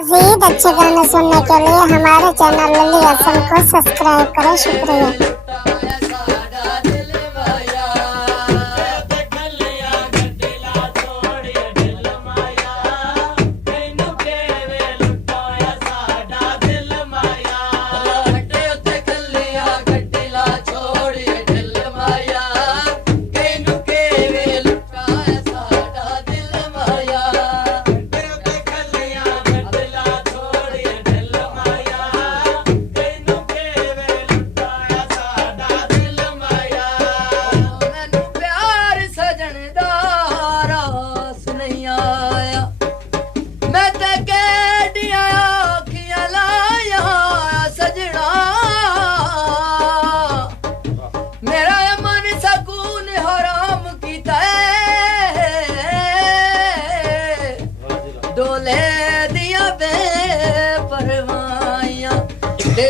मज़ीद अच्छे गाने सुनने के लिए हमारे चैनल लली हसन को सब्सक्राइब करें। शुक्रिया।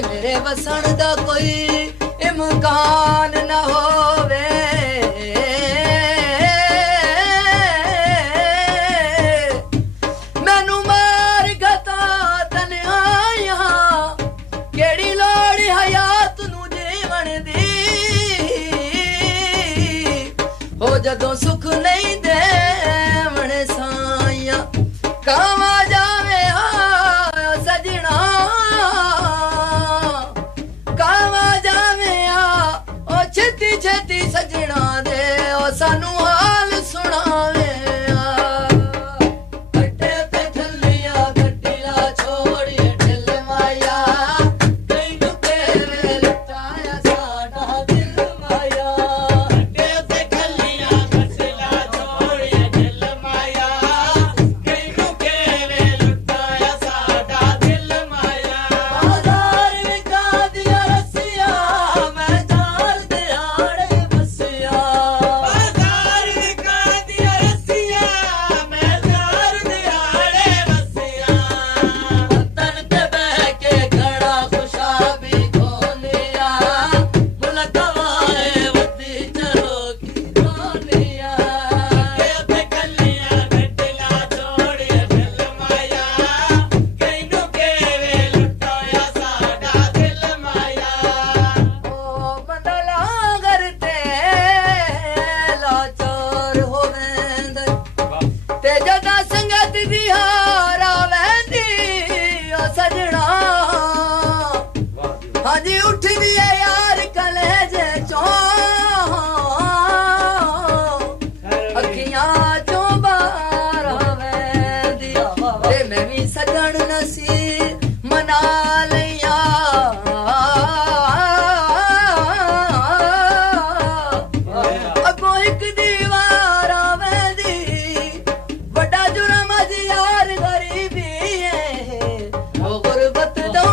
मेरे वसन दा कोई इम्कान न होवे, मैनू मार गता तन्हाइया केड़ी लोड़ हयात नू जीवन दी, हो जदों सुख नहीं देवण साइया कावा जावे सजना छेती छेती सजना दे ओ सानू हाल सुनावे हाजी उठ दिए यार कलेजे चो अखियां चो बार वेंदी ते मैं भी सजन नसी मना लिया अगो एक दीवार वेंदी बड़ा जुर्म अज यार गरीबी है ओ गुरबत दो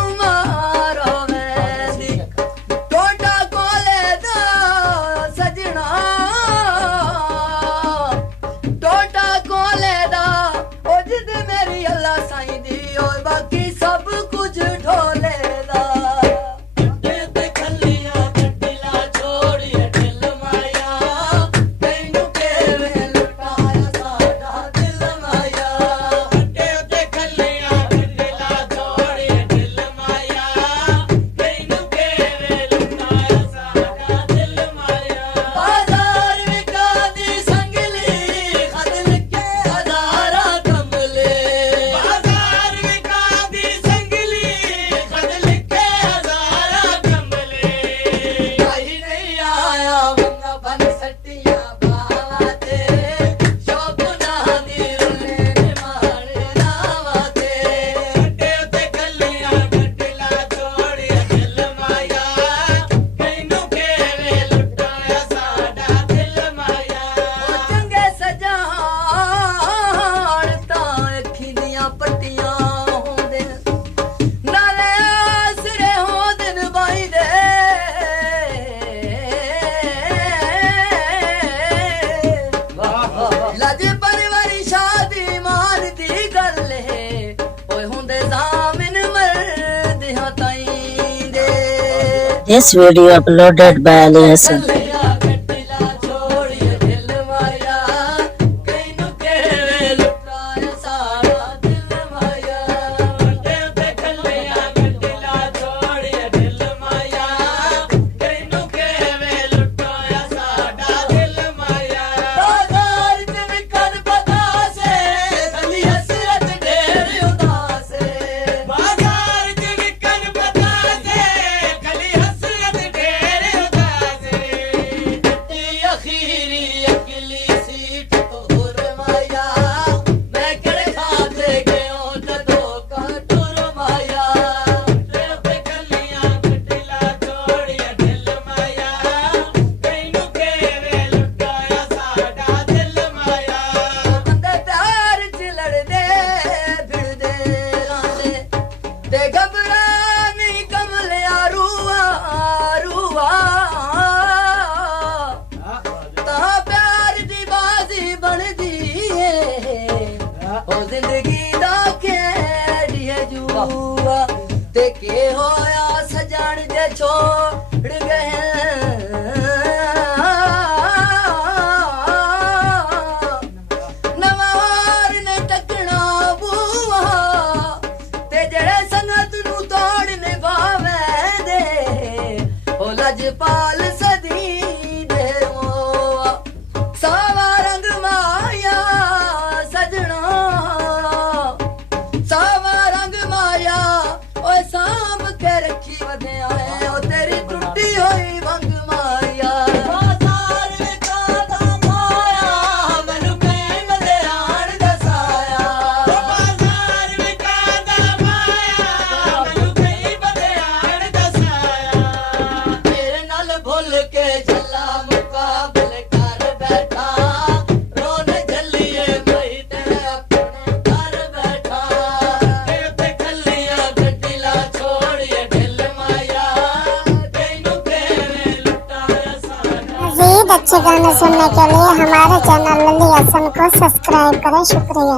This video uploaded by Ali Hassan. ਜੂਆ ਤੇ ਕੀ ਹੋਇਆ ਸਜਣ ਜੇ ਛੋੜ ਗਏ ਨਵਾਂ ਵਾਰ ਨੇ ਟੱਕਣਾ ਬੂਆ ਤੇ ਜਿਹੜੇ ਸੰਗਤ ਨੂੰ ਤੋੜ ਨਿਭਾਵੇ ਦੇ ਉਹ ਲਜਪਾਲ ਸਦੀ ਦੇ ਮੋਆ ਸਾਵਾ ਰੰਗ ਮਾਇਆ ਸਜਣਾ ਸਾਵਾ ਰੰਗ ਮਾਇਆ ਓਏ ਸਾਂਭ ਕੇ ਰੱਖੀ ਵਧਿਆ ਏ ਉਹ ਤੇਰੀ ਟੁੱਟੀ ਹੋਈ ਵੰਗ ਮਾਇਆ ਬਾਜ਼ਾਰ ਵਿਕਾ ਦਾ ਮਾਇਆ ਮੈਨੂੰ ਪ੍ਰੇਮ ਦੇ ਆਣ ਦਸਾਇਆ ਬਾਜ਼ਾਰ ਵਿਕਾ ਦਾ ਮਾਇਆ ਮੈਨੂੰ ਪ੍ਰੇਮ ਦੇ ਆਣ ਦਸਾਇਆ ਤੇਰੇ ਨਾਲ ਭੁੱਲ ਕੇ ਚੱਲਾ ਮੁਕਾਬਲੇ ਕਰ ਬੈਠਾ ਰੋਣ ਜੱਲੀਏ ਮਈ ਤੇਰੇ ਆਪਣੇ ਘਰ ਬੈਠਾ ਤੇ ਉੱਤੇ ਖੱਲੀਆਂ ਗੱਡੀ ਲਾ ਛੋੜੀਏ ਢਿੱਲ ਮਾਇਆ ਤੈਨੂੰ ਕਿਵੇਂ ਲੁੱਟਾਇਆ ਸਾਰਾ मजीद अच्छे गाने सुनने के लिए हमारे चैनल लल्ली हसन को सब्सक्राइब करें। शुक्रिया।